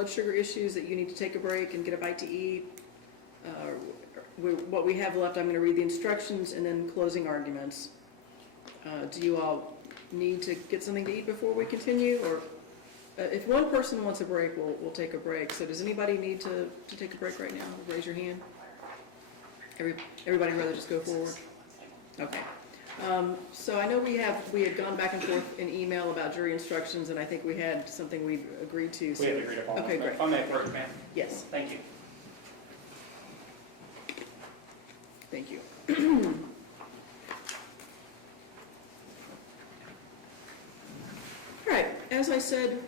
blood sugar issues that you need to take a break and get a bite to eat. What we have left, I'm going to read the instructions and then closing arguments. Do you all need to get something to eat before we continue? Or if one person wants a break, we'll take a break. So does anybody need to take a break right now? Raise your hand. Everybody rather just go forward? Okay. So I know we had gone back and forth in email about jury instructions, and I think we had something we agreed to. So. We had agreed upon. Okay, great. If I may approach, ma'am. Yes. Thank you. Thank you. All right, as I said,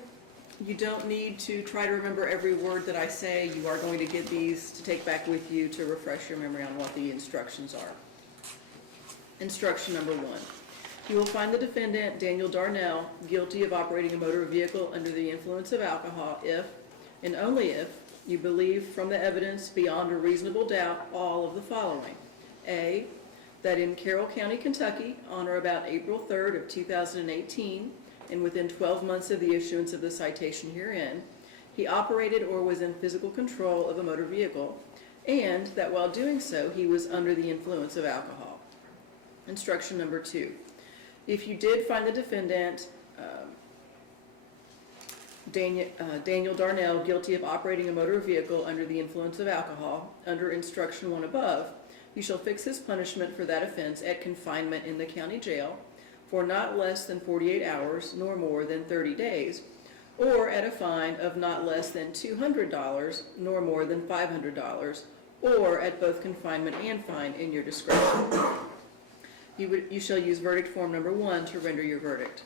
you don't need to try to remember every word that I say. You are going to get these to take back with you to refresh your memory on what the instructions are. Instruction number 1. You will find the defendant, Daniel Darnell, guilty of operating a motor vehicle under the influence of alcohol if, and only if, you believe from the evidence beyond a reasonable doubt all of the following. A, that in Carroll County, Kentucky, on or about April 3rd of 2018, and within 12 months of the issuance of the citation herein, he operated or was in physical control of a motor vehicle, and that while doing so, he was under the influence of alcohol. Instruction number 2. If you did find the defendant, Daniel Darnell, guilty of operating a motor vehicle under the influence of alcohol, under instruction 1 above, you shall fix his punishment for that offense at confinement in the county jail for not less than 48 hours nor more than 30 days, or at a fine of not less than $200 nor more than $500, or at both confinement and fine in your discretion. You shall use verdict form number 1 to render your verdict.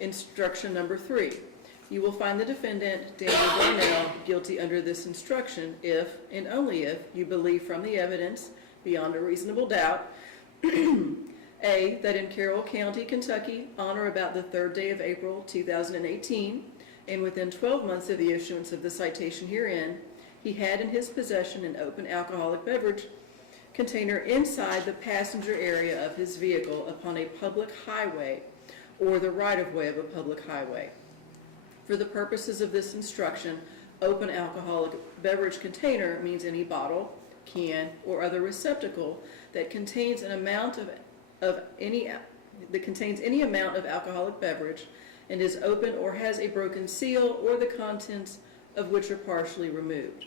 Instruction number 3. You will find the defendant, Daniel Darnell, guilty under this instruction if, and only if, you believe from the evidence, beyond a reasonable doubt, A, that in Carroll County, Kentucky, on or about the 3rd day of April 2018, and within 12 months of the issuance of the citation herein, he had in his possession an open alcoholic beverage container inside the passenger area of his vehicle upon a public highway or the right-of-way of a public highway. For the purposes of this instruction, open alcoholic beverage container means any bottle, can, or other receptacle that contains an amount any amount of alcoholic beverage and is open or has a broken seal or the contents of which are partially removed.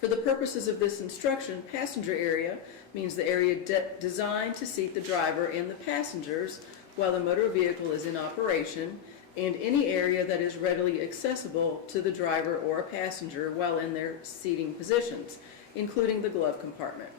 For the purposes of this instruction, passenger area means the area designed to seat the driver and the passengers while the motor vehicle is in operation, and any area that is readily accessible to the driver or a passenger while in their seating positions, including the glove compartment.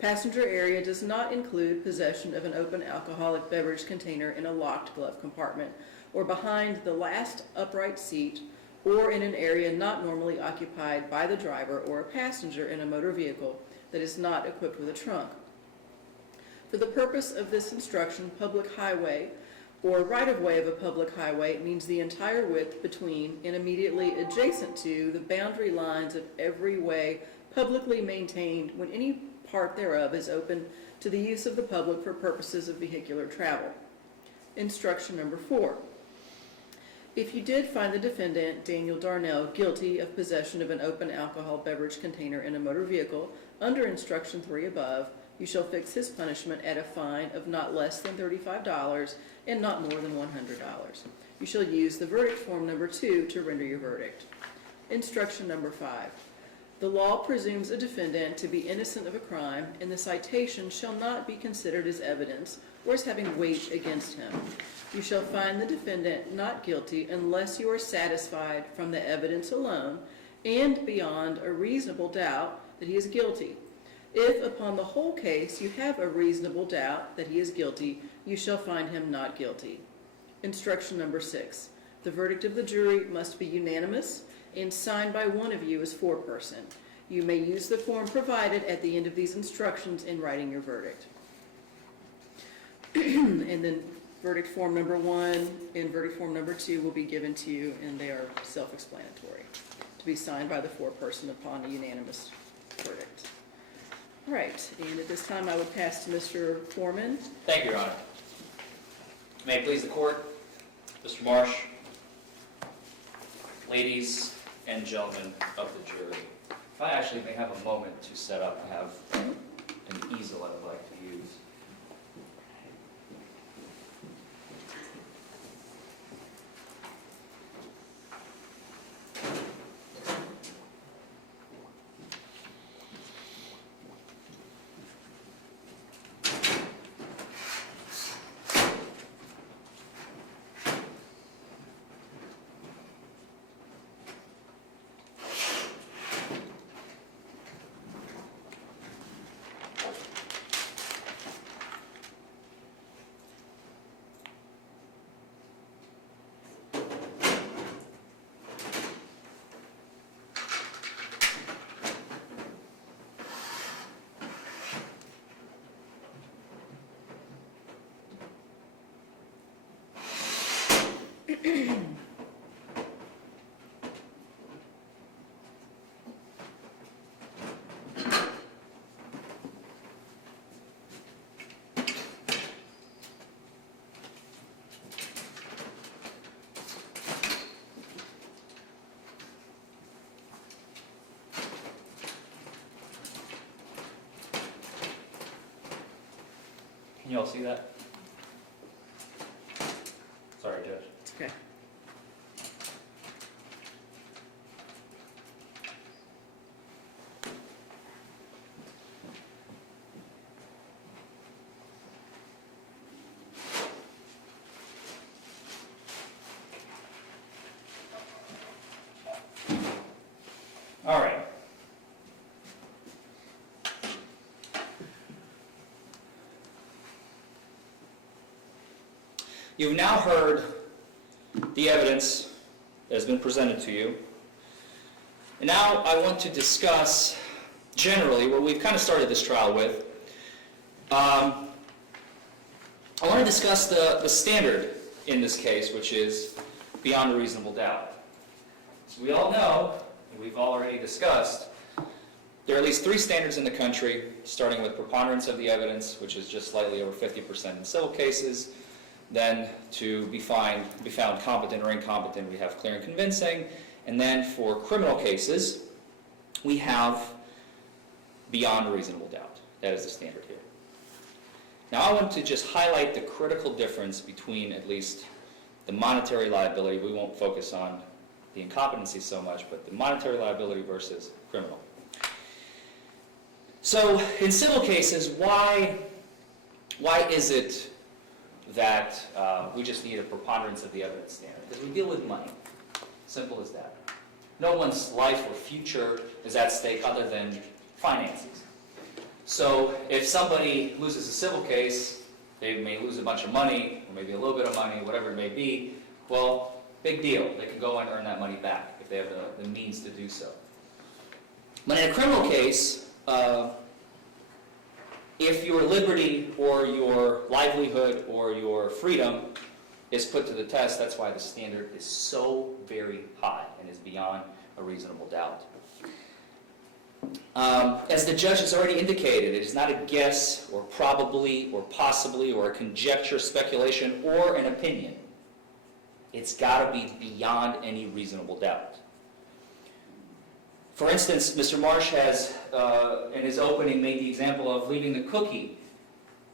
Passenger area does not include possession of an open alcoholic beverage container in a locked glove compartment or behind the last upright seat or in an area not normally occupied by the driver or a passenger in a motor vehicle that is not equipped with a trunk. For the purpose of this instruction, public highway or right-of-way of a public highway means the entire width between and immediately adjacent to the boundary lines of every way publicly maintained when any part thereof is open to the use of the public for purposes of vehicular travel. Instruction number 4. If you did find the defendant, Daniel Darnell, guilty of possession of an open alcohol beverage container in a motor vehicle, under instruction 3 above, you shall fix his punishment at a fine of not less than $35 and not more than $100. You shall use the verdict form number 2 to render your verdict. Instruction number 5. The law presumes a defendant to be innocent of a crime, and the citation shall not be considered as evidence or as having weight against him. You shall find the defendant not guilty unless you are satisfied from the evidence alone and beyond a reasonable doubt that he is guilty. If upon the whole case you have a reasonable doubt that he is guilty, you shall find him not guilty. Instruction number 6. The verdict of the jury must be unanimous and signed by one of you as foreperson. You may use the form provided at the end of these instructions in writing your verdict. And then verdict form number 1 and verdict form number 2 will be given to you, and they are self-explanatory, to be signed by the foreperson upon a unanimous verdict. All right, and at this time I would pass to Mr. Forman. Thank you, Your Honor. May it please the court, Mr. Marsh, ladies and gentlemen of the jury, if I actually may have a moment to set up, I have an easel I would like to use. Can you all see that? Sorry, Judge. It's okay. All right. You've now heard the evidence that has been presented to you. And now I want to discuss generally what we've kind of started this trial with. I want to discuss the standard in this case, which is beyond a reasonable doubt. As we all know, and we've already discussed, there are at least 3 standards in the country, starting with preponderance of the evidence, which is just slightly over 50% in civil cases. Then to be found competent or incompetent, we have clear and convincing. And then for criminal cases, we have beyond a reasonable doubt. That is the standard here. Now I want to just highlight the critical difference between at least the monetary liability. We won't focus on the incompetency so much, but the monetary liability versus criminal. So in civil cases, why is it that we just need a preponderance of the evidence standard? Because we deal with money. Simple as that. No one's life or future is at stake other than finances. So if somebody loses a civil case, they may lose a bunch of money, or maybe a little bit of money, whatever it may be. Well, big deal. They can go and earn that money back if they have the means to do so. But in a criminal case, if your liberty or your livelihood or your freedom is put to the test, that's why the standard is so very high and is beyond a reasonable doubt. As the judge has already indicated, it is not a guess or probably or possibly or a conjecture, speculation, or an opinion. It's got to be beyond any reasonable doubt. For instance, Mr. Marsh has, in his opening, made the example of leaving the cookie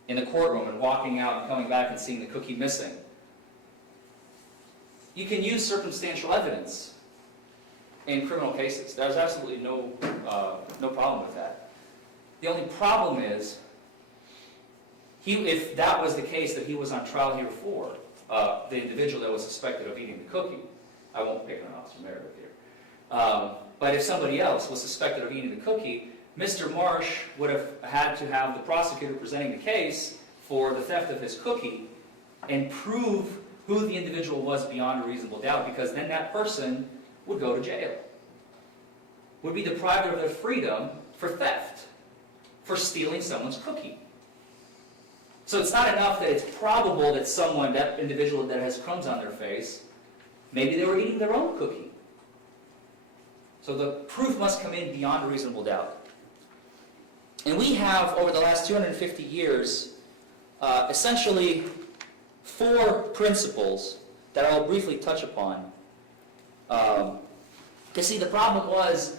in the courtroom and walking out and coming back and seeing the cookie missing. You can use circumstantial evidence in criminal cases. There's absolutely no problem with that. The only problem is, if that was the case that he was on trial here for, the individual that was suspected of eating the cookie, I won't pick on Officer Meredith here, but if somebody else was suspected of eating the cookie, Mr. Marsh would have had to have the prosecutor presenting the case for the theft of his cookie and prove who the individual was beyond a reasonable doubt, because then that person would go to jail, would be deprived of their freedom for theft, for stealing someone's cookie. So it's not enough that it's probable that someone, that individual that has crumbs on their face, maybe they were eating their own cookie. So the proof must come in beyond a reasonable doubt. And we have, over the last 250 years, essentially 4 principles that I will briefly touch upon You see, the problem was,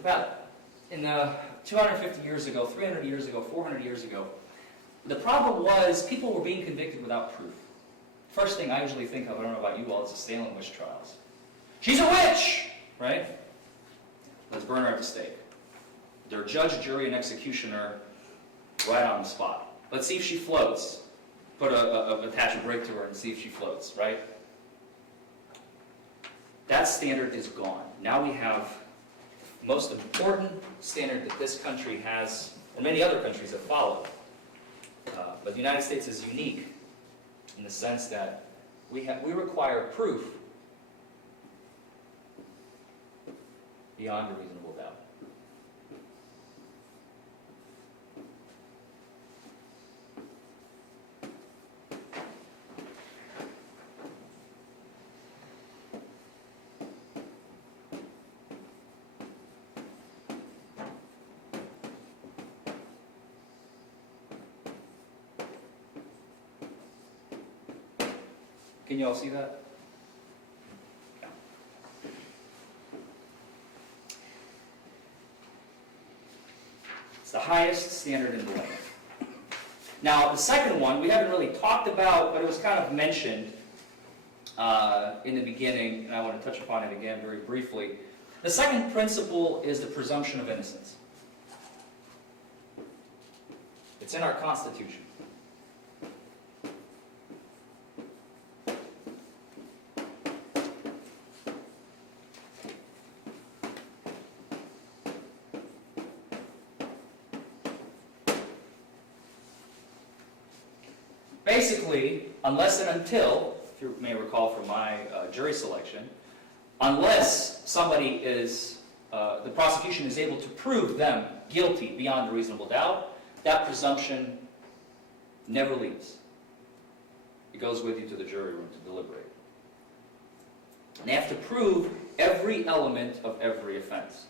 about in the 250 years ago, 300 years ago, 400 years ago, the problem was people were being convicted without proof. First thing I usually think of, I don't know about you all, is the Salem witch trials. She's a witch! Right? Let's burn her at the stake. Their judge, jury, and executioner right on the spot. Let's see if she floats. Attach a brake to her and see if she floats, right? That standard is gone. Now we have the most important standard that this country has, and many other countries have followed. But the United States is unique in the sense that we require proof beyond a reasonable doubt. Can you all see that? Yeah. It's the highest standard in the land. Now, the second one, we haven't really talked about, but it was kind of mentioned in the beginning, and I want to touch upon it again very briefly. The second principle is the presumption of innocence. It's in our Constitution. Basically, unless and until, if you may recall from my jury selection, unless somebody is, the prosecution is able to prove them guilty beyond a reasonable doubt, that presumption never leaves. It goes with you to the jury room to deliberate. And they have to prove every element of every offense.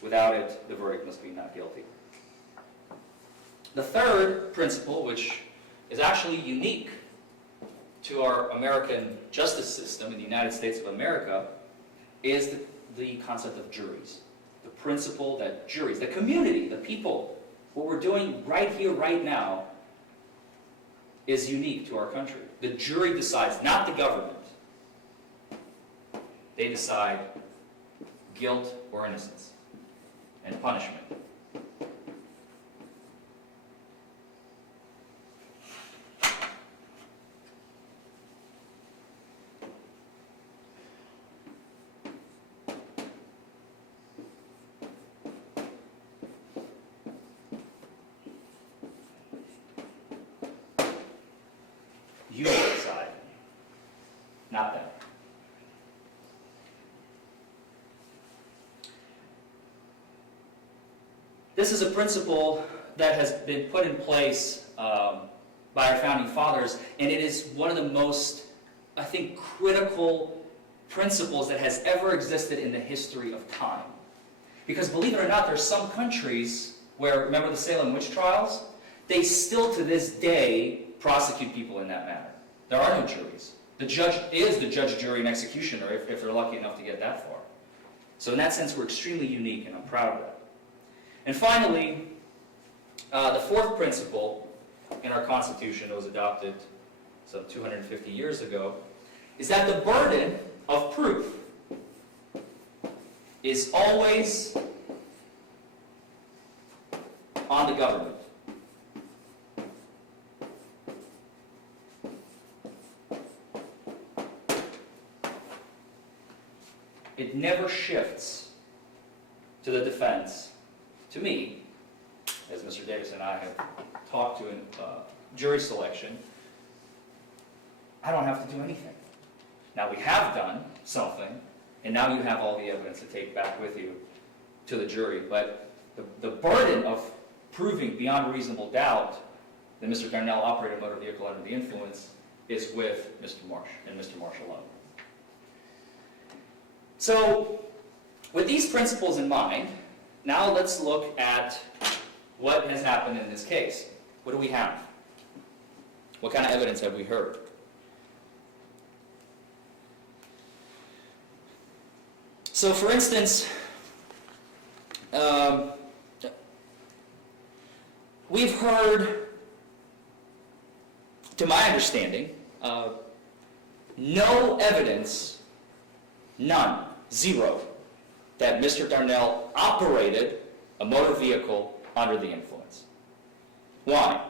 Without it, the verdict must be not guilty. The third principle, which is actually unique to our American justice system in the United States of America, is the concept of juries. The principle that juries, the community, the people, what we're doing right here, right now, is unique to our country. The jury decides, not the government. They decide guilt or innocence and punishment. You decide, not them. This is a principle that has been put in place by our founding fathers, and it is one of the most, I think, critical principles that has ever existed in the history of time. Because believe it or not, there's some countries where, remember the Salem witch trials? They still to this day prosecute people in that manner. There are no juries. The judge is the judge, jury, and executioner if they're lucky enough to get that far. So in that sense, we're extremely unique, and I'm proud of that. And finally, the fourth principle in our Constitution that was adopted some 250 years ago is that the burden of proof is always on the government. It never shifts to the defense, to me, as Mr. Davis and I have talked to in jury selection. I don't have to do anything. Now we have done something, and now you have all the evidence to take back with you to the jury, but the burden of proving beyond reasonable doubt that Mr. Darnell operated a motor vehicle under the influence is with Mr. Marsh, and Mr. Marsh alone. So, with these principles in mind, now let's look at what has happened in this case. What do we have? What kind of evidence have we heard? So, for instance, we've heard, to my understanding, no evidence, none, zero, that Mr. Darnell operated a motor vehicle under the influence. Why?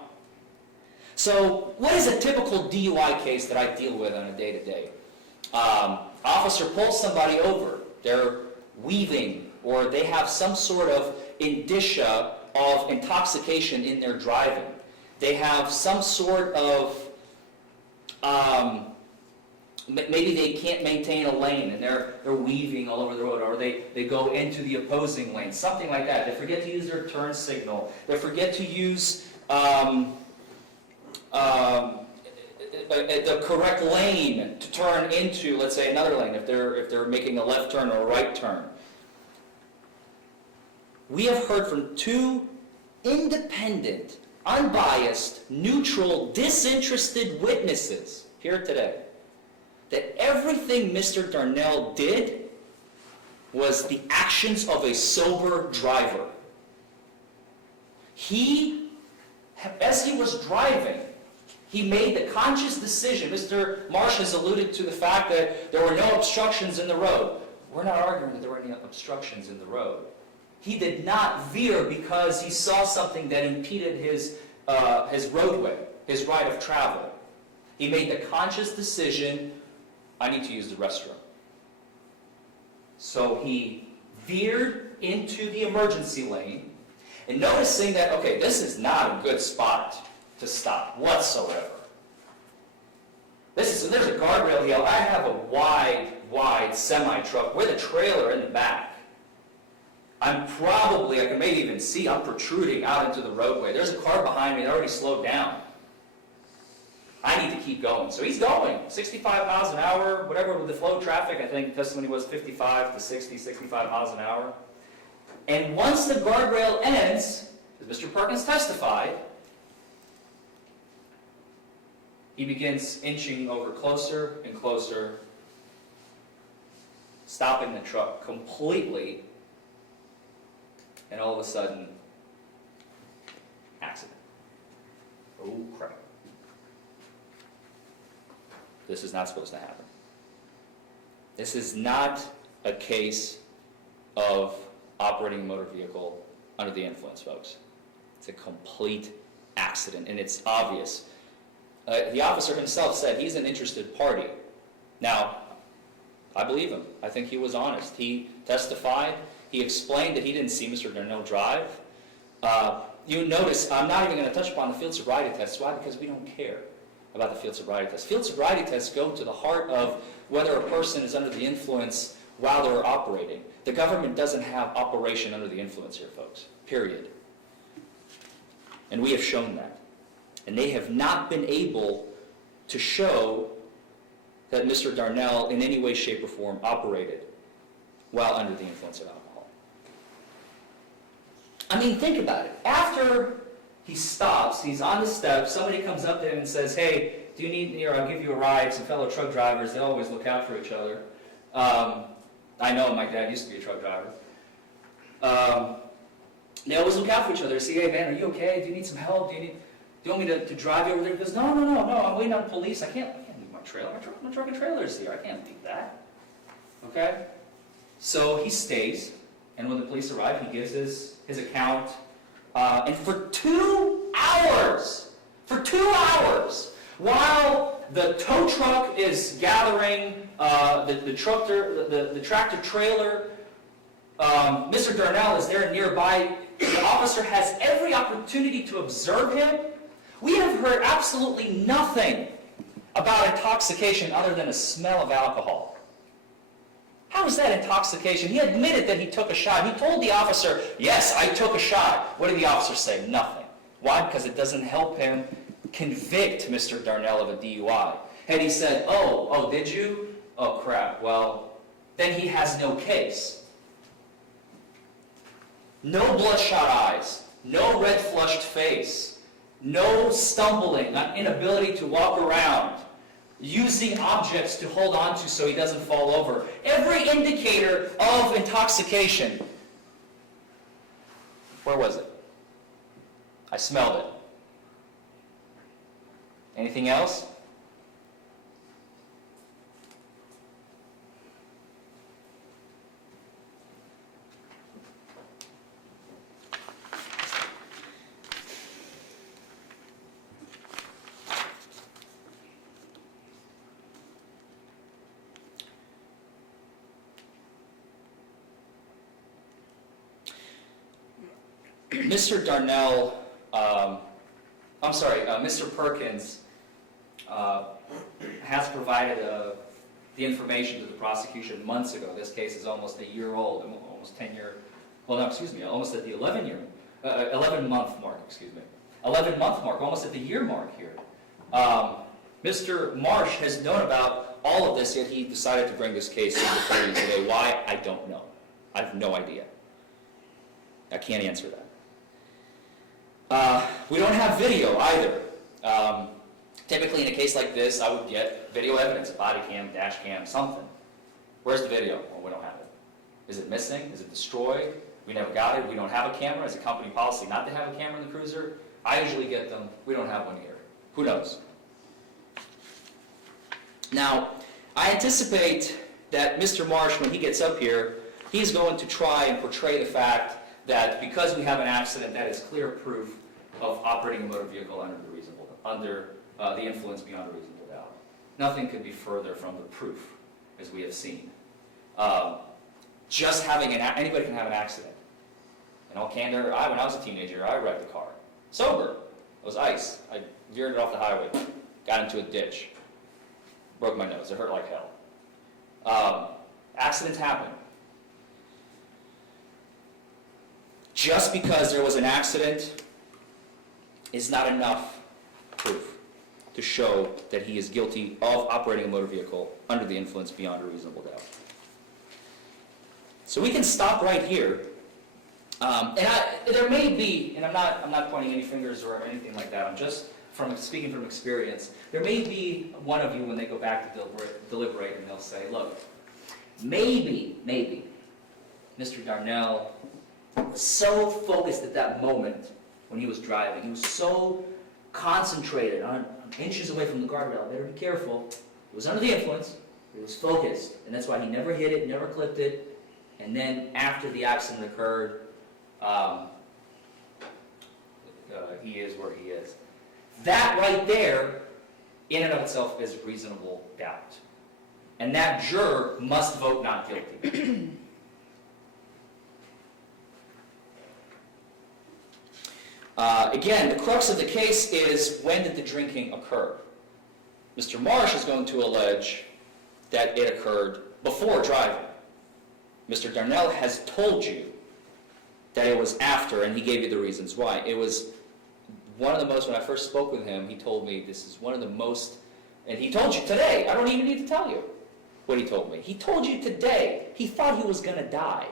So, what is a typical DUI case that I deal with on a day-to-day? Officer pulls somebody over. They're weaving, or they have some sort of indicia of intoxication in their driving. They have some sort of, maybe they can't maintain a lane and they're weaving all over the road, or they go into the opposing lane, something like that. They forget to use their turn signal. They forget to use the correct lane to turn into, let's say, another lane if they're making a left turn or a right turn. We have heard from two independent, unbiased, neutral, disinterested witnesses here today that everything Mr. Darnell did was the actions of a sober driver. As he was driving, he made the conscious decision. Mr. Marsh has alluded to the fact that there were no obstructions in the road. We're not arguing that there were any obstructions in the road. He did not veer because he saw something that impeded his roadway, his right of travel. He made the conscious decision, I need to use the restroom. So he veered into the emergency lane, and noticing that, okay, this is not a good spot to stop whatsoever. There's a guardrail here. I have a wide semi-truck with a trailer in the back. I can maybe even see I'm protruding out into the roadway. There's a car behind me that already slowed down. I need to keep going. So he's going 65 miles an hour, whatever with the flow of traffic. I think testimony was 55 to 60, 65 miles an hour. And once the guardrail ends, as Mr. Perkins testified, he begins inching over closer and closer, stopping the truck completely, and all of a sudden, accident. Oh, crap. This is not supposed to happen. This is not a case of operating a motor vehicle under the influence, folks. It's a complete accident, and it's obvious. The officer himself said he's an interested party. Now, I believe him. I think he was honest. He testified. He explained that he didn't see Mr. Darnell drive. You notice I'm not even going to touch upon the field sobriety test. Why? Because we don't care about the field sobriety test. Field sobriety tests go to the heart of whether a person is under the influence while they're operating. The government doesn't have operation under the influence here, folks. Period. And we have shown that. And they have not been able to show that Mr. Darnell in any way, shape, or form operated while under the influence of alcohol. I mean, think about it. After he stops, he's on the steps, somebody comes up to him and says, hey, do you need, I'll give you a ride. Some fellow truck drivers, they always look out for each other. I know my dad used to be a truck driver. They always look out for each other. Say, hey man, are you okay? Do you need some help? Do you want me to drive you over there? He goes, no, I'm waiting on police. I can't leave my trailer. My truck and trailer is here. I can't leave that. Okay? So he stays, and when the police arrive, he gives his account. And for 2 hours, while the tow truck is gathering the tractor trailer, Mr. Darnell is there nearby. The officer has every opportunity to observe him. We have heard absolutely nothing about intoxication other than a smell of alcohol. How is that intoxication? He admitted that he took a shot. He told the officer, yes, I took a shot. What did the officer say? Nothing. Why? Because it doesn't help him convict Mr. Darnell of a DUI. Had he said, oh, did you? Oh, crap. Well, then he has no case. No bloodshot eyes, no red flushed face, no stumbling, inability to walk around. using objects to hold on to so he doesn't fall over. Every indicator of intoxication. Where was it? I smelled it. Anything else? Mr. Darnell, Mr. Perkins has provided the information to the prosecution months ago. This case is almost a year old, almost 10 year, well, no, excuse me, almost at the 11-month mark, 11-month mark, almost at the year mark here. Mr. Marsh has known about all of this, yet he decided to bring this case before you today. Why? I don't know. I have no idea. I can't answer that. We don't have video either. Typically in a case like this, I would get video evidence, a body cam, dash cam, something. Where's the video? Well, we don't have it. Is it missing? Is it destroyed? We never got it. We don't have a camera. It's a company policy not to have a camera in the cruiser. I usually get them. We don't have one here. Who knows? Now, I anticipate that Mr. Marsh, when he gets up here, he's going to try and portray the fact that because we have an accident, that is clear proof of operating a motor vehicle under the influence beyond a reasonable doubt. Nothing could be further from the proof, as we have seen. Just having anybody can have an accident. In all candor, when I was a teenager, I wrecked a car. Sober. It was ice. I veered it off the highway, got into a ditch, broke my nose. It hurt like hell. Accidents happen. Just because there was an accident is not enough proof to show that he is guilty of operating a motor vehicle under the influence beyond a reasonable doubt. So we can stop right here. There may be, and I'm not pointing any fingers or anything like that, I'm just speaking from experience, there may be one of you when they go back to deliberate and they'll say, look, maybe, Mr. Darnell was so focused at that moment when he was driving. He was so concentrated on inches away from the guardrail. I better be careful. He was under the influence. He was focused. And that's why he never hit it, never clipped it. And then after the accident occurred, he is where he is. That right there, in and of itself, is reasonable doubt. And that juror must vote not guilty. Again, the crux of the case is, when did the drinking occur? Mr. Marsh is going to allege that it occurred before driving. Mr. Darnell has told you that it was after, and he gave you the reasons why. It was one of the most, when I first spoke with him, he told me this is one of the most, and he told you today, I don't even need to tell you what he told me. He told you today he thought he was going to die.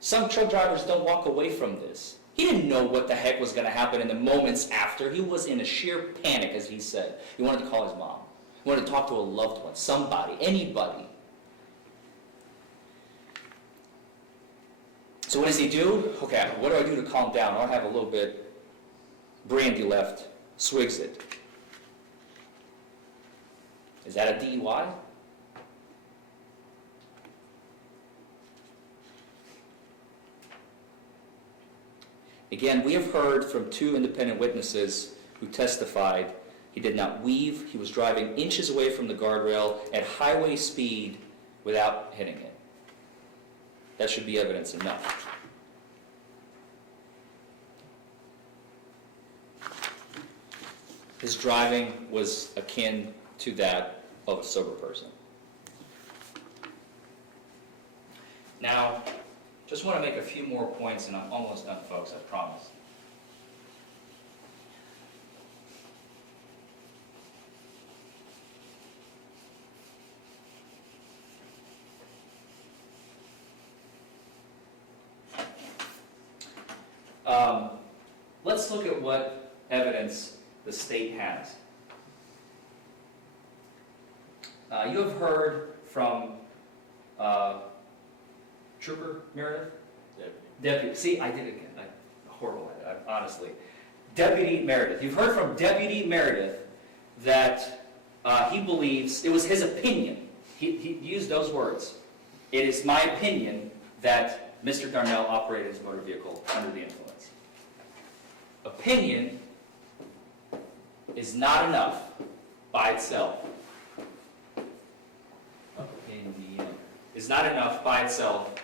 Some truck drivers don't walk away from this. He didn't know what the heck was going to happen in the moments after. He was in a sheer panic, as he said. He wanted to call his mom. He wanted to talk to a loved one, somebody, anybody. So what does he do? Okay, what do I do to calm down? I'll have a little bit brandy left. Swigs it. Is that a DUI? Again, we have heard from 2 independent witnesses who testified he did not weave. He was driving inches away from the guardrail at highway speed without hitting it. That should be evidence enough. His driving was akin to that of a sober person. Now, just want to make a few more points, and I'm almost done, folks, I promise. Let's look at what evidence the state has. You have heard from Trooper Meredith? Deputy. See, I did it again. I'm horrible at it, honestly. Deputy Meredith. You've heard from Deputy Meredith that he believes, it was his opinion. He used those words. It is my opinion that Mr. Darnell operated his motor vehicle under the influence. Opinion is not enough by itself. Opinion is not enough by itself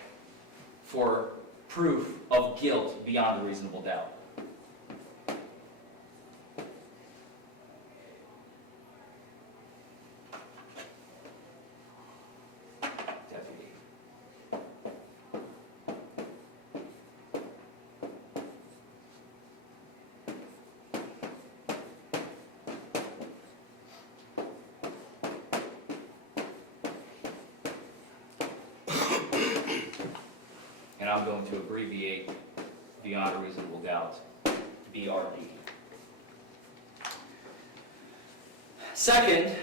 for proof of guilt beyond a reasonable doubt. Deputy. And I'm going to abbreviate beyond a reasonable doubt, BRD. Second,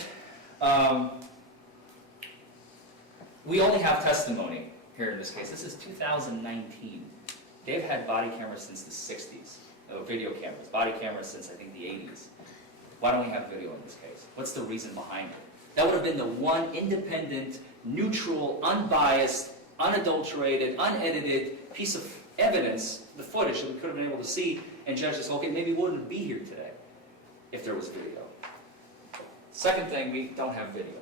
we only have testimony here in this case. This is 2019. They've had body cameras since the 60s. Video cameras, body cameras since I think the 80s. Why don't we have video in this case? What's the reason behind it? That would have been the one independent, neutral, unbiased, unadulterated, unedited piece of evidence, the footage that we could have been able to see and judge this. Okay, maybe we wouldn't be here today if there was video. Second thing, we don't have video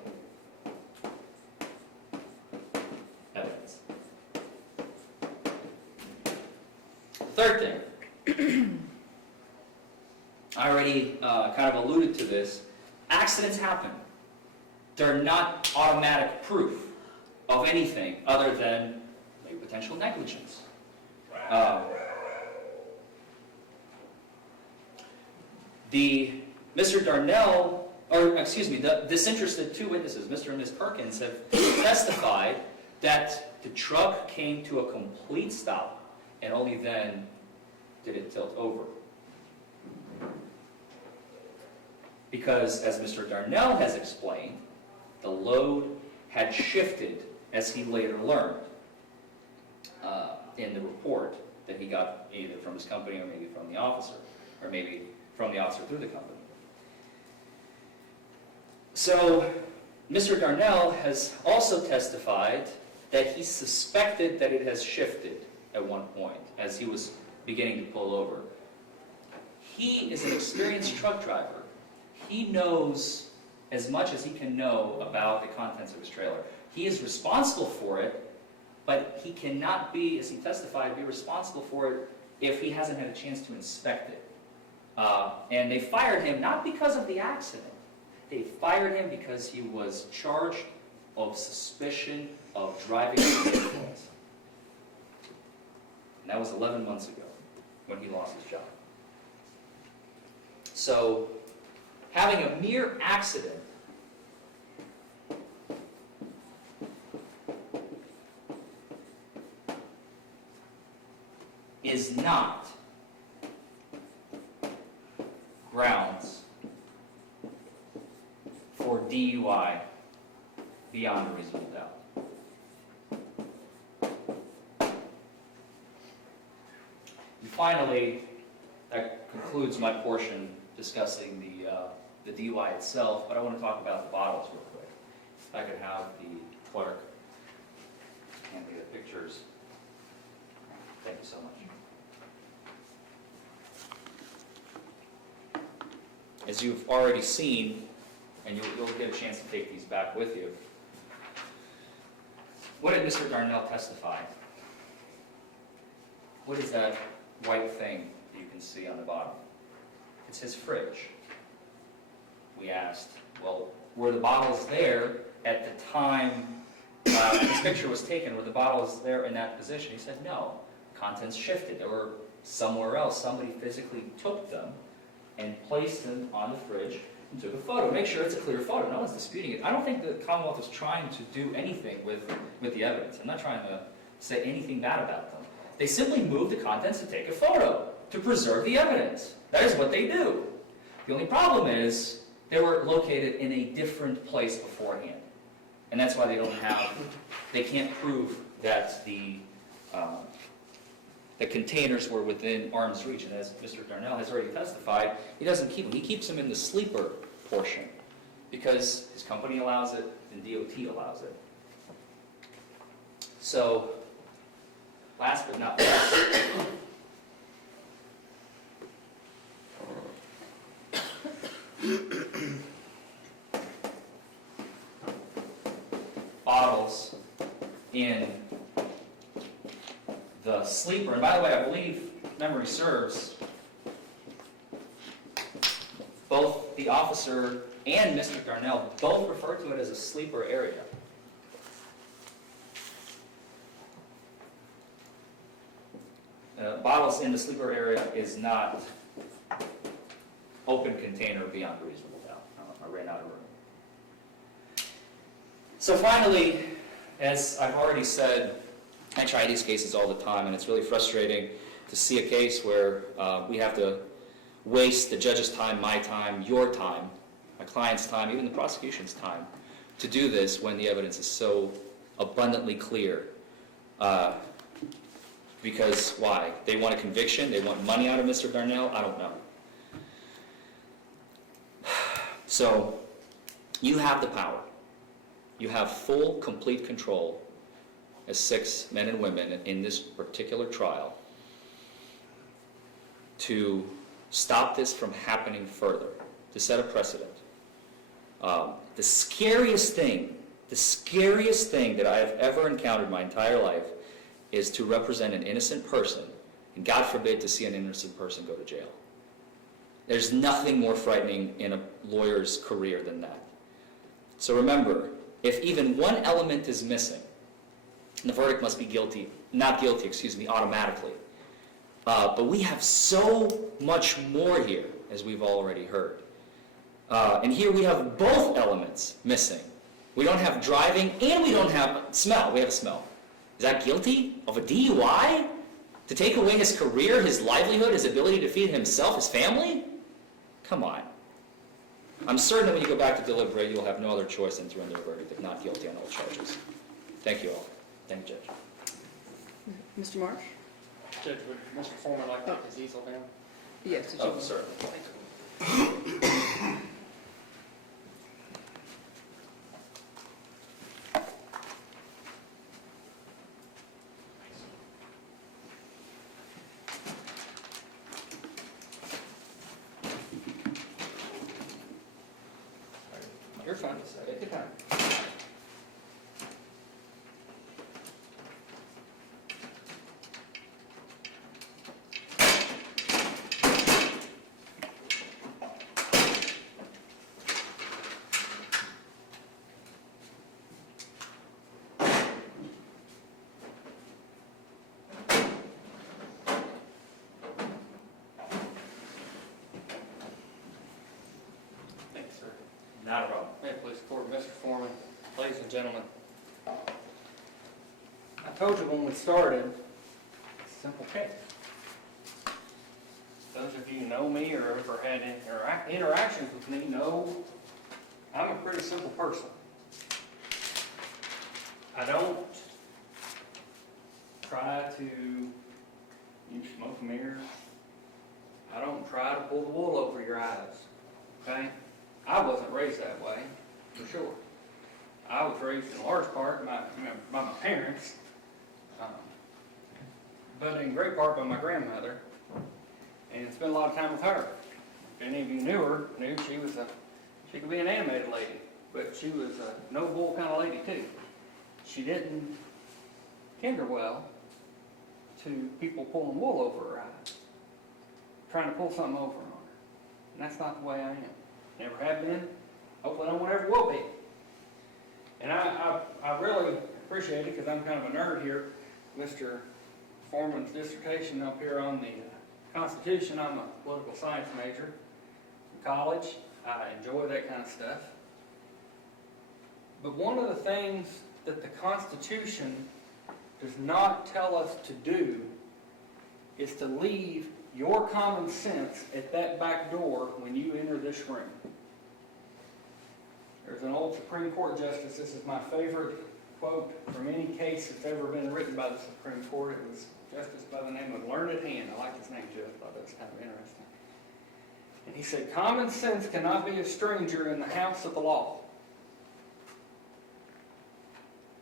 evidence. Third thing, I already kind of alluded to this. Accidents happen. They're not automatic proof of anything other than maybe potential negligence. Mr. Darnell, or excuse me, the disinterested two witnesses, Mr. and Ms. Perkins, have testified that the truck came to a complete stop and only then did it tilt over. Because, as Mr. Darnell has explained, the load had shifted, as he later learned in the report that he got either from his company or maybe from the officer, or maybe from the officer through the company. So, Mr. Darnell has also testified that he suspected that it has shifted at one point as he was beginning to pull over. He is an experienced truck driver. He knows as much as he can know about the contents of his trailer. He is responsible for it, but he cannot be, as he testified, be responsible for it if he hasn't had a chance to inspect it. And they fired him not because of the accident. They fired him because he was charged of suspicion of driving under the influence. And that was 11 months ago when he lost his job. So, having a mere accident is not grounds for DUI beyond a reasonable doubt. And finally, that concludes my portion discussing the DUI itself, but I want to talk about the bottles real quick. If I could have the clerk hand me the pictures. Thank you so much. As you've already seen, and you'll get a chance to take these back with you, what did Mr. Darnell testify? What is that white thing that you can see on the bottom? It's his fridge. We asked, well, were the bottles there at the time this picture was taken? Were the bottles there in that position? He said, no. Contents shifted. They were somewhere else. Somebody physically took them and placed them on the fridge and took a photo. Make sure it's a clear photo. No one's disputing it. I don't think the Commonwealth is trying to do anything with the evidence. I'm not trying to say anything bad about them. They simply moved the contents to take a photo, to preserve the evidence. That is what they do. The only problem is they were located in a different place beforehand. And that's why they can't prove that the containers were within arm's reach. And as Mr. Darnell has already testified, he doesn't keep them. He keeps them in the sleeper portion because his company allows it and DOT allows it. So, last but not least, bottles in the sleeper. And by the way, I believe, memory serves, both the officer and Mr. Darnell both refer to it as a sleeper area. Bottles in the sleeper area is not open container beyond reasonable doubt. I ran out of room. So finally, as I've already said, I try these cases all the time, and it's really frustrating to see a case where we have to waste the judge's time, my time, your time, my client's time, even the prosecution's time, to do this when the evidence is so abundantly clear. Because why? They want a conviction? They want money out of Mr. Darnell? I don't know. So, you have the power. You have full, complete control as 6 men and women in this particular trial to stop this from happening further, to set a precedent. The scariest thing that I have ever encountered my entire life is to represent an innocent person, and God forbid to see an innocent person go to jail. There's nothing more frightening in a lawyer's career than that. So remember, if even one element is missing, the verdict must be not guilty, automatically. But we have so much more here, as we've already heard. And here we have both elements missing. We don't have driving, and we don't have smell. We have smell. Is that guilty of a DUI? To take away his career, his livelihood, his ability to feed himself, his family? Come on. I'm certain that when you go back to deliberate, you'll have no other choice than to render a verdict of not guilty on all charges. Thank you all. Thank you, Judge. Mr. Marsh? Judge, would Mr. Forman like to take his easel down? Yes. did you Oh, want- certainly. You're fine. Take your time. Thanks, sir. Not a problem. May it please the court, Mr. Forman, ladies and gentlemen. I told you when we started, it's a simple case. Those of you who know me or ever had interactions with me know I'm a pretty simple person. I don't try to use smoke and mirrors. I don't try to pull the wool over your eyes, okay? I wasn't raised that way, for sure. I was raised in large part by my parents, but in great part by my grandmother, and spent a lot of time with her. If any of you knew her, knew she could be an animated lady, but she was a no bull kind of lady too. She didn't tender well to people pulling wool over her eyes, trying to pull something over on her. And that's not the way I am. Never have been. Hopefully no one ever will be. And I really appreciate it because I'm kind of a nerd here. Mr. Forman's dissertation up here on the Constitution. I'm a political science major in college. I enjoy that kind of stuff. But one of the things that the Constitution does not tell us to do is to leave your common sense at that back door when you enter this room. There's an old Supreme Court justice, this is my favorite quote from any case that's ever been written by the Supreme Court. It was a justice by the name of Learned Hand. I like his name too, I thought that was kind of interesting. And he said, common sense cannot be a stranger in the house of the law.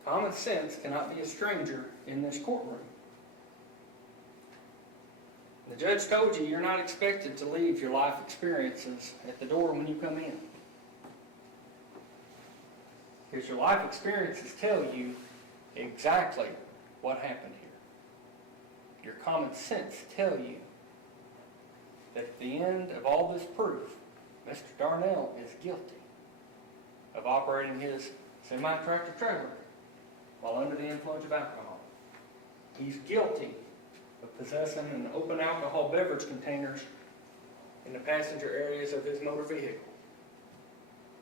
Common sense cannot be a stranger in this courtroom. The judge told you you're not expected to leave your life experiences at the door when you come in. Because your life experiences tell you exactly what happened here. Your common sense tell you that at the end of all this proof, Mr. Darnell is guilty of operating his semi-tractor trailer while under the influence of alcohol. He's guilty of possessing an open alcohol beverage containers in the passenger areas of his motor vehicle.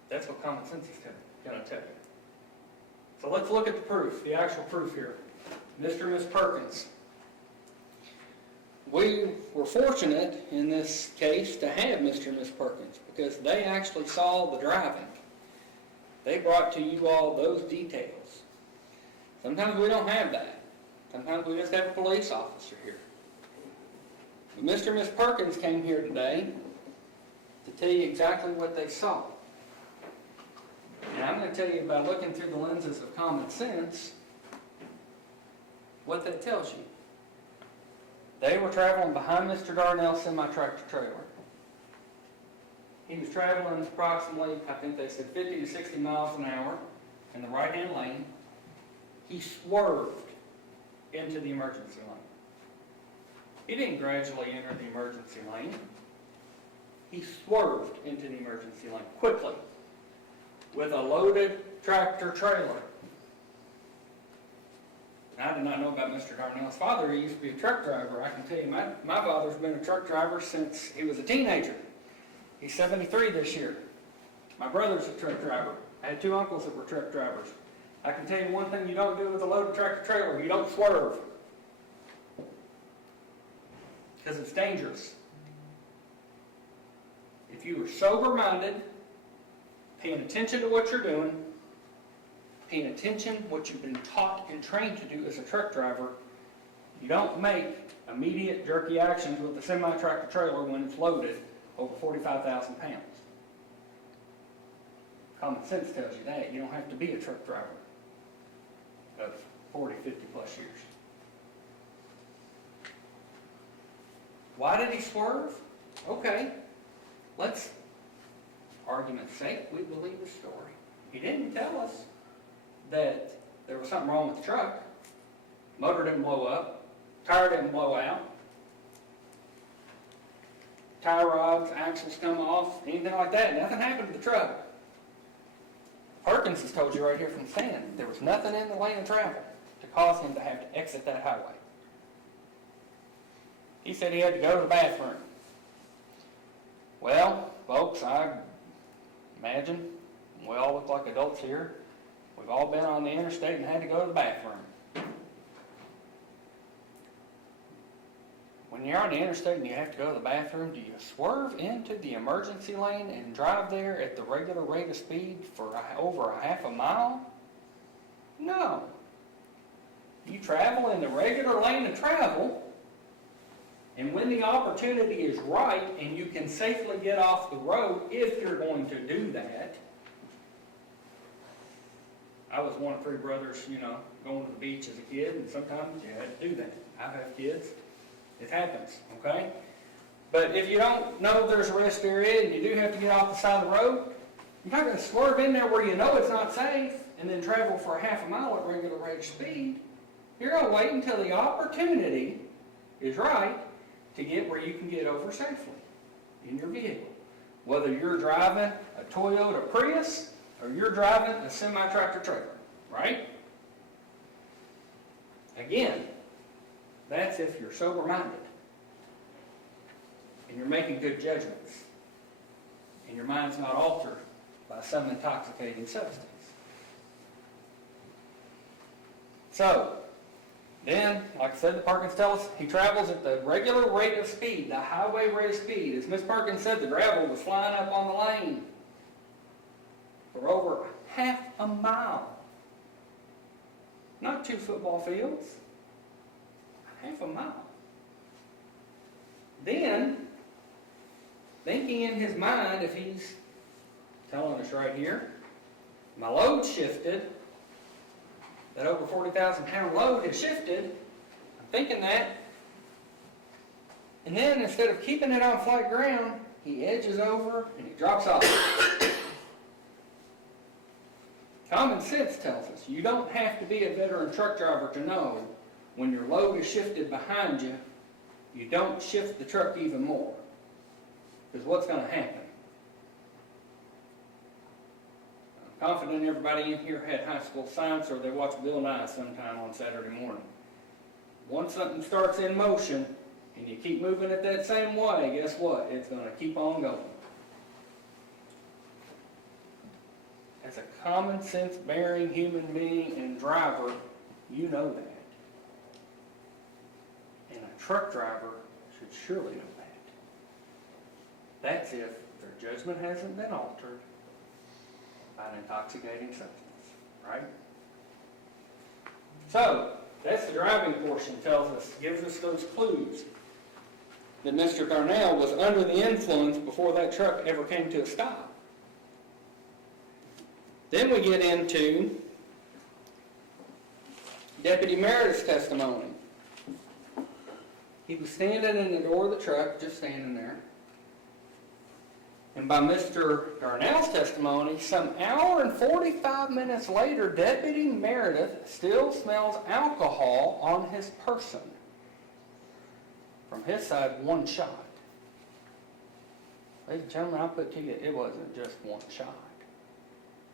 That's what common sense is going to tell you. So let's look at the proof, the actual proof here. Mr. and Ms. Perkins. We were fortunate in this case to have Mr. and Ms. Perkins because they actually saw the driving. They brought to you all those details. Sometimes we don't have that. Sometimes we just have a police officer here. But Mr. and Ms. Perkins came here today to tell you exactly what they saw. And I'm going to tell you by looking through the lenses of common sense what that tells you. They were traveling behind Mr. Darnell's semi-tractor trailer. He was traveling approximately, I think they said 50 to 60 miles an hour in the right-hand lane. He swerved into the emergency lane. He didn't gradually enter the emergency lane. He swerved into the emergency lane quickly with a loaded tractor trailer. I did not know about Mr. Darnell's father. He used to be a truck driver. I can tell you, my father's been a truck driver since he was a teenager. He's 73 this year. My brother's a truck driver. I had two uncles that were truck drivers. I can tell you one thing you don't do with a loaded tractor trailer. You don't swerve. Because it's dangerous. If you are sober-minded, paying attention to what you're doing, paying attention to what you've been taught and trained to do as a truck driver, you don't make immediate jerky actions with the semi-tractor trailer when it's loaded over 45,000 pounds. Common sense tells you that. You don't have to be a truck driver of 40, 50 plus years. Why did he swerve? Okay, let's, argument's sake, we believe the story. He didn't tell us that there was something wrong with the truck. Motor didn't blow up, tire didn't blow out, tire rods, axles come off, anything like that. Nothing happened to the truck. Perkins has told you right here from the stand, there was nothing in the lane of travel to cause him to have to exit that highway. He said he had to go to the bathroom. Well, folks, I imagine we all look like adults here. We've all been on the interstate and had to go to the bathroom. When you're on the interstate and you have to go to the bathroom, do you swerve into the emergency lane and drive there at the regular rate of speed for over a half a mile? No. You travel in the regular lane of travel, and when the opportunity is right and you can safely get off the road, if you're going to do that. I was one of three brothers, going to the beach as a kid, and sometimes you had to do that. I have kids. It happens, okay? But if you don't know there's a rest area and you do have to get off the side of the road, you're not going to swerve in there where you know it's not safe and then travel for a half a mile at regular rate of speed. You're going to wait until the opportunity is right to get where you can get over safely in your vehicle. Whether you're driving a Toyota Prius or you're driving a semi-tractor trailer, right? Again, that's if you're sober-minded and you're making good judgments and your mind's not altered by some intoxicating substance. So, then, like I said, the Perkins tell us he travels at the regular rate of speed, the highway rate of speed. As Miss Perkins said, the gravel was flying up on the lane. for over half a mile. Not 2 football fields, half a mile. Then, thinking in his mind, if he's telling us right here, my load shifted, that over 40,000 pound load has shifted, I'm thinking that, and then instead of keeping it on flat ground, he edges over and he drops off. Common sense tells us you don't have to be a veteran truck driver to know when your load is shifted behind you, you don't shift the truck even more. Because what's going to happen? I'm confident everybody in here had high school science or they watched Bill Nye sometime on Saturday morning. Once something starts in motion and you keep moving it that same way, guess what? It's going to keep on going. As a common sense bearing human being and driver, you know that. And a truck driver should surely know that. That's if their judgment hasn't been altered by an intoxicating substance, right? So, that's the driving portion, gives us those clues that Mr. Darnell was under the influence before that truck ever came to a stop. Then we get into Deputy Meredith's testimony. He was standing in the door of the truck, just standing there. And by Mr. Darnell's testimony, some hour and 45 minutes later, Deputy Meredith still smells alcohol on his person. From his side, 1 shot. Ladies and gentlemen, I'll put to you, it wasn't just 1 shot.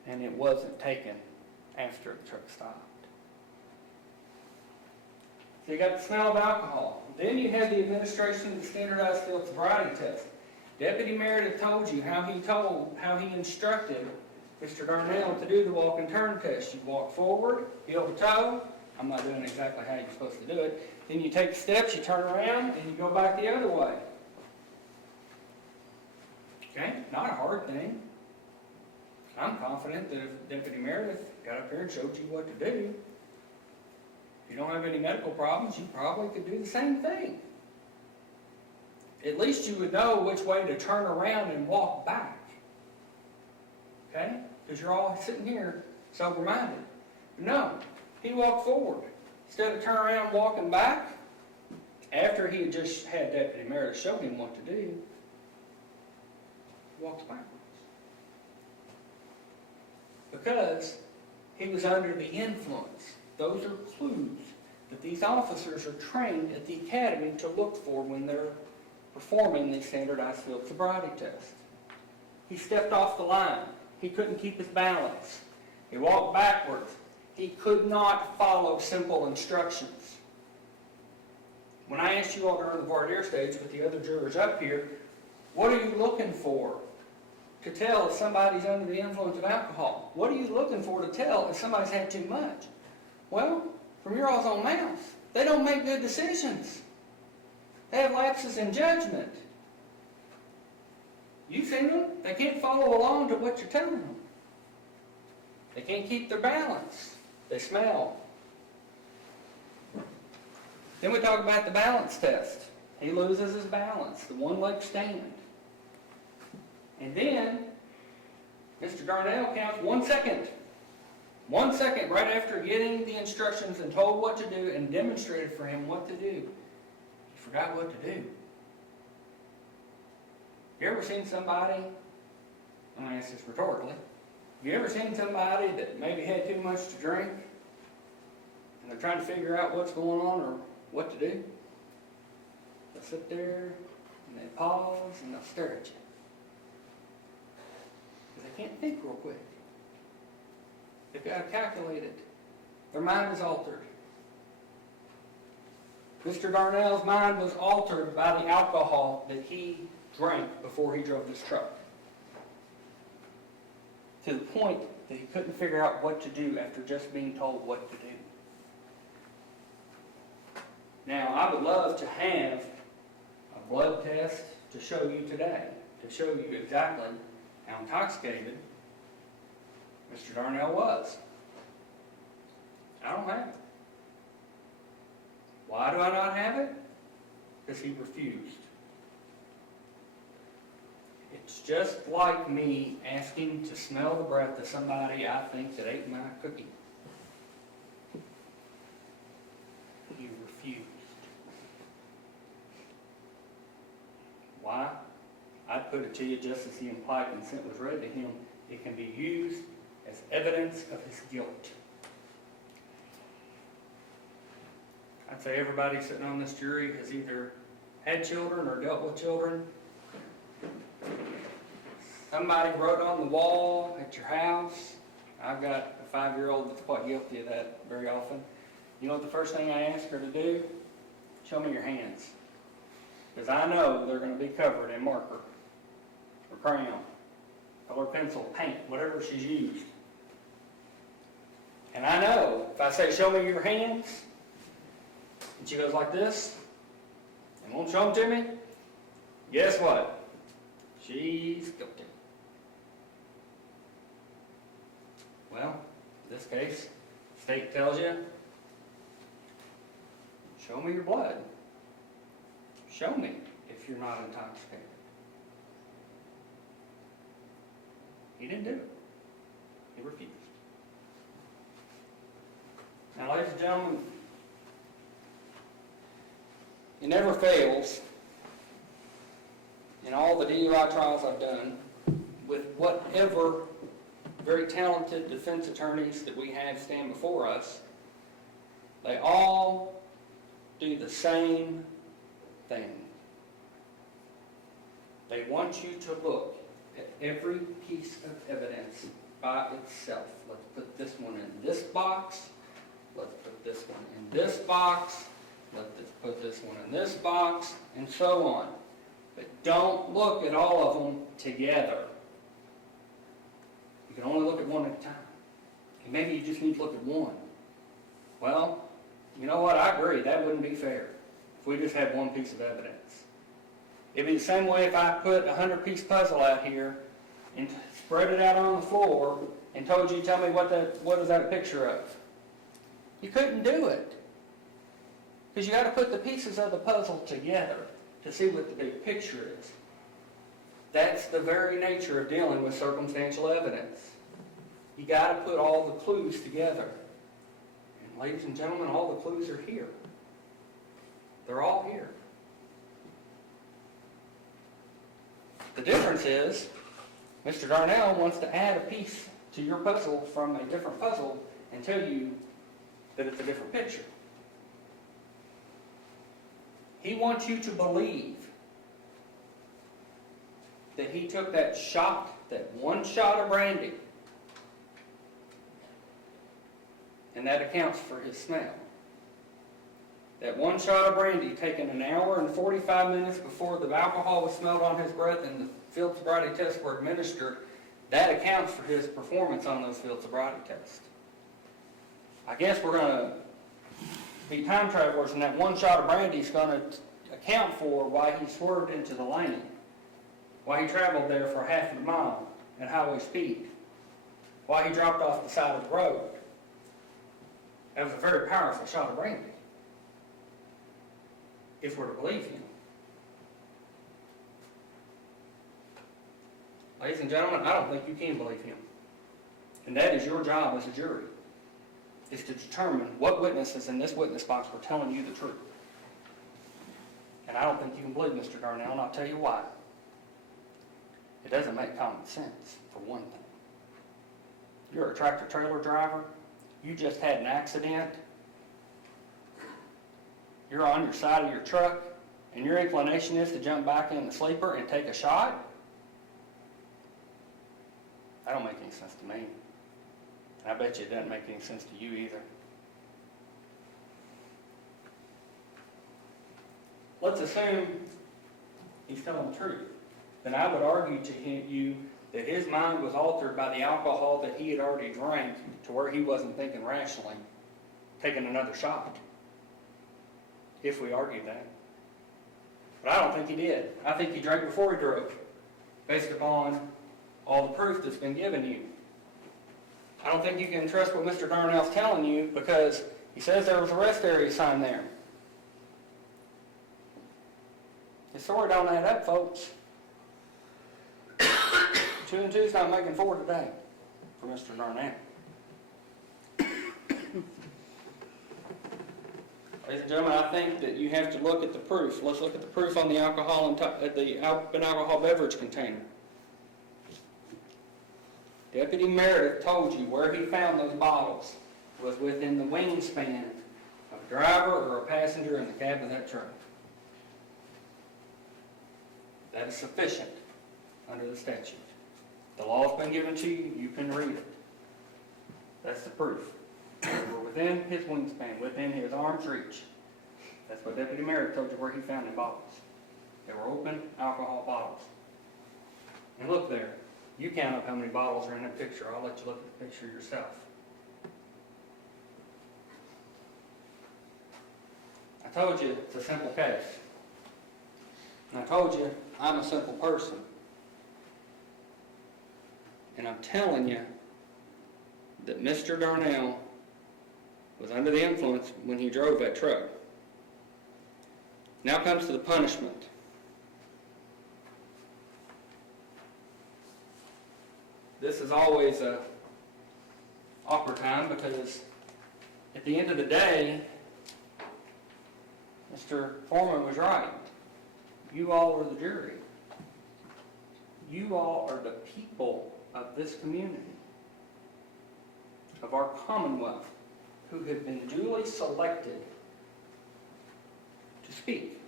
And it wasn't taken after the truck stopped. So you got the smell of alcohol. Then you had the administration of the standardized field sobriety test. Deputy Meredith told you how he instructed Mr. Darnell to do the walk and turn test. You walk forward, heel to toe. I'm not doing exactly how you're supposed to do it. Then you take steps, you turn around, and you go back the other way. Okay? Not a hard thing. I'm confident that if Deputy Meredith got up here and showed you what to do, if you don't have any medical problems, you probably could do the same thing. At least you would know which way to turn around and walk back. Okay? Because you're all sitting here sober-minded. No, he walked forward. Instead of turning around and walking back, after he had just had Deputy Meredith show him what to do, he walked backwards. Because he was under the influence. Those are clues that these officers are trained at the academy to look for when they're performing the standardized field sobriety test. He stepped off the line. He couldn't keep his balance. He walked backwards. He could not follow simple instructions. When I asked you all during the voir dire stage with the other jurors up here, what are you looking for to tell if somebody's under the influence of alcohol? What are you looking for to tell if somebody's had too much? Well, from your all's own mouth, they don't make good decisions. They have lapses in judgment. You've seen them. They can't follow along to what you're telling them. They can't keep their balance. They smell. Then we talk about the balance test. He loses his balance, the one-leg stand. And then, Mr. Darnell counts 1 second. 1 second right after getting the instructions and told what to do and demonstrated for him what to do. He forgot what to do. You ever seen somebody, I'm going to ask this rhetorically, you ever seen somebody that maybe had too much to drink and they're trying to figure out what's going on or what to do? They'll sit there and they pause and they'll stare at you. Because they can't think real quick. They've got to calculate it. Their mind is altered. Mr. Darnell's mind was altered by the alcohol that he drank before he drove this truck. To the point that he couldn't figure out what to do after just being told what to do. Now, I would love to have a blood test to show you today, to show you exactly how intoxicated Mr. Darnell was. I don't have it. Why do I not have it? Because he refused. It's just like me asking to smell the breath of somebody I think that ate my cookie. He refused. Why? I'd put it to you just as the implied consent was read to him. It can be used as evidence of his guilt. I'd say everybody sitting on this jury has either had children or dealt with children. Somebody wrote on the wall at your house. I've got a 5-year-old that's quite guilty of that very often. You know what the first thing I ask her to do? Show me your hands. Because I know they're going to be covered in marker or crayon, color pencil, paint, whatever she's used. And I know if I say, show me your hands, and she goes like this, and won't show them to me, guess what? She's guilty. Well, in this case, the state tells you, show me your blood. Show me if you're not intoxicated. He didn't do it. He refused. Now, ladies and gentlemen, it never fails in all the DUI trials I've done with whatever very talented defense attorneys that we have stand before us, they all do the same thing. They want you to look at every piece of evidence by itself. Let's put this one in this box. Let's put this one in this box. Let's put this one in this box, and so on. But don't look at all of them together. You can only look at one at a time. And maybe you just need to look at one. Well, you know what? I agree. That wouldn't be fair if we just had one piece of evidence. It'd be the same way if I put a 100-piece puzzle out here and spread it out on the floor and told you, tell me what is that a picture of? You couldn't do it. Because you got to put the pieces of the puzzle together to see what the big picture is. That's the very nature of dealing with circumstantial evidence. You got to put all the clues together. And ladies and gentlemen, all the clues are here. They're all here. The difference is, Mr. Darnell wants to add a piece to your puzzle from a different puzzle and tell you that it's a different picture. He wants you to believe that he took that shot, that one shot of brandy, and that accounts for his smell. That one shot of brandy taken an hour and 45 minutes before the alcohol was smelled on his breath and the field sobriety tests were administered, that accounts for his performance on those field sobriety tests. I guess we're going to be time travelers, and that one shot of brandy is going to account for why he swerved into the lane, why he traveled there for half a mile at highway speed, why he dropped off the side of the road. That was a very powerful shot of brandy, if we're to believe him. Ladies and gentlemen, I don't think you can believe him. And that is your job as a jury, is to determine what witnesses in this witness box were telling you the truth. And I don't think you can believe Mr. Darnell, and I'll tell you why. It doesn't make common sense, for one thing. You're a tractor-trailer driver. You just had an accident. You're on your side of your truck, and your inclination is to jump back in the sleeper and take a shot? That don't make any sense to me. I bet you it doesn't make any sense to you either. Let's assume he's telling the truth. Then I would argue to you that his mind was altered by the alcohol that he had already drank to where he wasn't thinking rationally, taking another shot, if we argued that. But I don't think he did. I think he drank before he drove, based upon all the proof that's been given you. I don't think you can trust what Mr. Darnell's telling you because he says there was a rest area sign there. The story don't add up, folks. 2 and 2 is not making 4 today for Mr. Darnell. Ladies and gentlemen, I think that you have to look at the proof. Let's look at the proof on the alcohol and the alcohol beverage container. Deputy Meredith told you where he found those bottles was within the wingspan of a driver or a passenger in the cab of that truck. That is sufficient under the statute. The law's been given to you, you can read it. That's the proof. We're within his wingspan, within his arm's reach. That's what Deputy Meredith told you where he found the bottles. They were open alcohol bottles. And look there. You count up how many bottles are in that picture. I'll let you look at the picture yourself. I told you it's a simple case. And I told you I'm a simple person. And I'm telling you that Mr. Darnell was under the influence when he drove that truck. Now comes to the punishment. This is always a awkward time because at the end of the day, Mr. Forman was right. You all are the jury. You all are the people of this community, of our Commonwealth, who have been duly selected to speak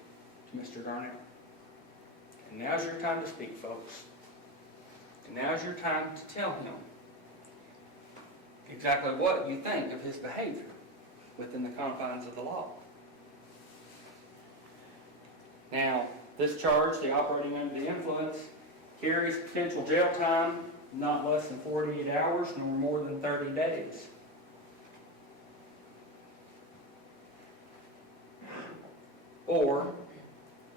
to Mr. Darnell. And now's your time to speak, folks. And now's your time to tell him exactly what you think of his behavior within the confines of the law. Now, this charge, the operating under the influence, carries potential jail time not less than 48 hours nor more than 30 days. Or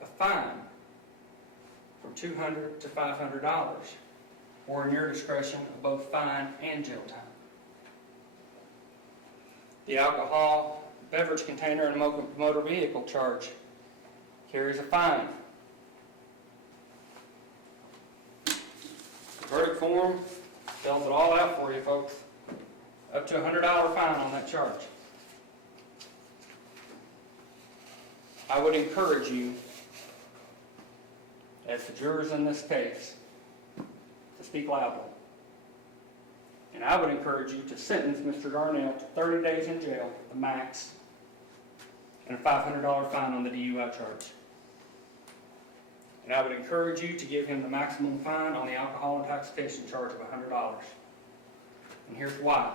a fine from $200 to $500, or in your discretion of both fine and jail time. The alcohol beverage container and motor vehicle charge carries a fine. The verdict form spells it all out for you, folks. Up to a $100 fine on that charge. I would encourage you, as the jurors in this case, to speak loudly. And I would encourage you to sentence Mr. Darnell to 30 days in jail, the max, and a $500 fine on the DUI charge. And I would encourage you to give him the maximum fine on the alcohol intoxication charge of $100. And here's why.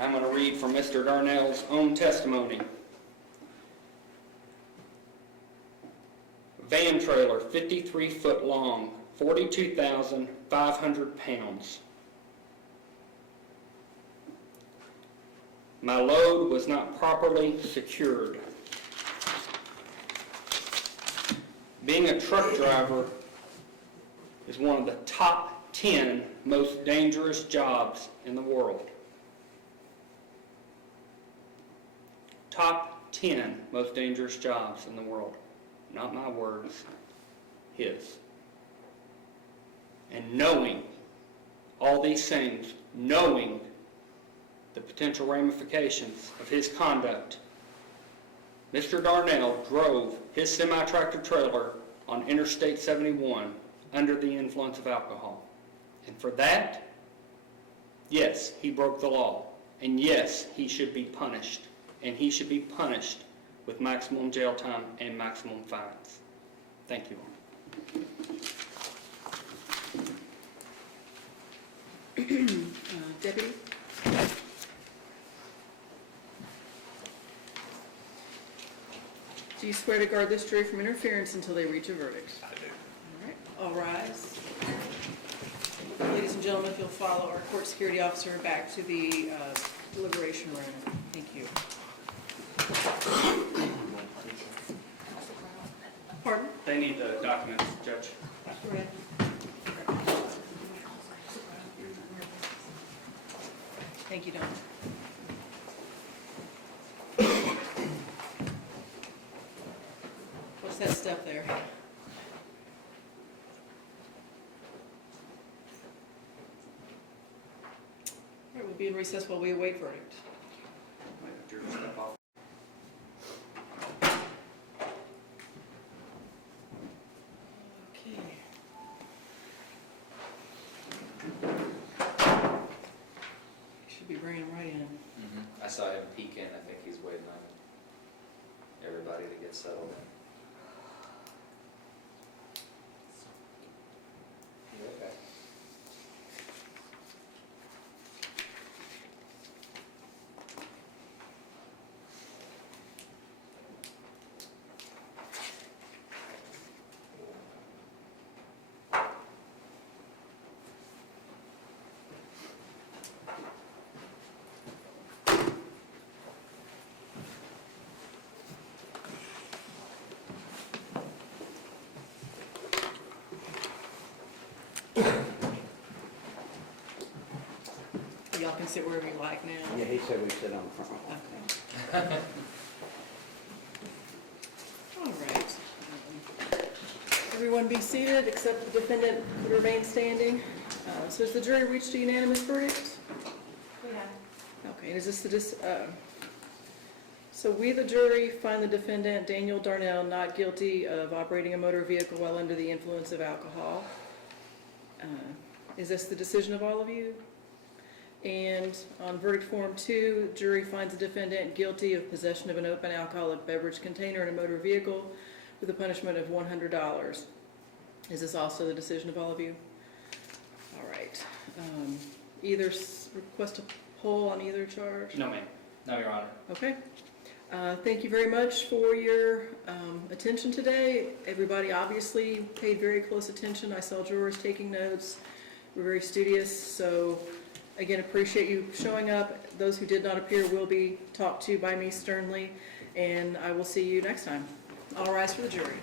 I'm going to read from Mr. Darnell's own testimony. Van trailer, 53 foot long, 42,500 pounds. My load was not properly secured. Being a truck driver is one of the top 10 most dangerous jobs in the world. Top 10 most dangerous jobs in the world. Not my words, his. And knowing all these things, knowing the potential ramifications of his conduct, Mr. Darnell drove his semi-tractor trailer on Interstate 71 under the influence of alcohol. And for that, yes, he broke the law. And yes, he should be punished. And he should be punished with maximum jail time and maximum fines. Thank you all. Deputy? Do you swear to guard this jury from interference until they reach a verdict? I do. All right, all rise. Ladies and gentlemen, if you'll follow our court security officer back to the deliberation room. Thank you. Pardon? They need the documents, Judge. Go ahead. Thank you, Don. What's that step there? All right, we'll be in recess while we await verdict. Might have to step off. Okay. Should be bringing them right in. I saw him peek in. I think he's waiting on everybody to get settled in. You okay? Y'all can sit wherever you like now. Yeah, he said we sit on the front. Okay. All right. Everyone be seated, except the defendant could remain standing. So has the jury reached a unanimous verdict? We have. Okay, and is this so we, the jury, find the defendant, Daniel Darnell, not guilty of operating a motor vehicle while under the influence of alcohol. Is this the decision of all of you? And on verdict form 2, jury finds the defendant guilty of possession of an open alcoholic beverage container in a motor vehicle with a punishment of $100. Is this also the decision of all of you? All right. Either request a poll on either charge? No, ma'am. No, Your Honor. Okay. Thank you very much for your attention today. Everybody obviously paid very close attention. I saw jurors taking notes. We're very studious, so again, appreciate you showing up. Those who did not appear will be talked to by me sternly, and I will see you next time. All rise for the jury.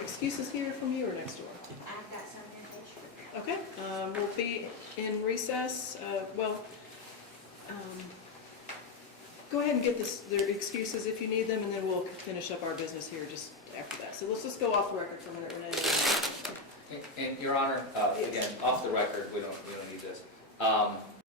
Excuses here from you or next door? I've got some information. Okay, we'll be in recess. Go ahead and get their excuses if you need them, and then we'll finish up our business here just after that. So let's just go off the record for a minute, Renee. And Your Honor, again, off the record, we don't need this.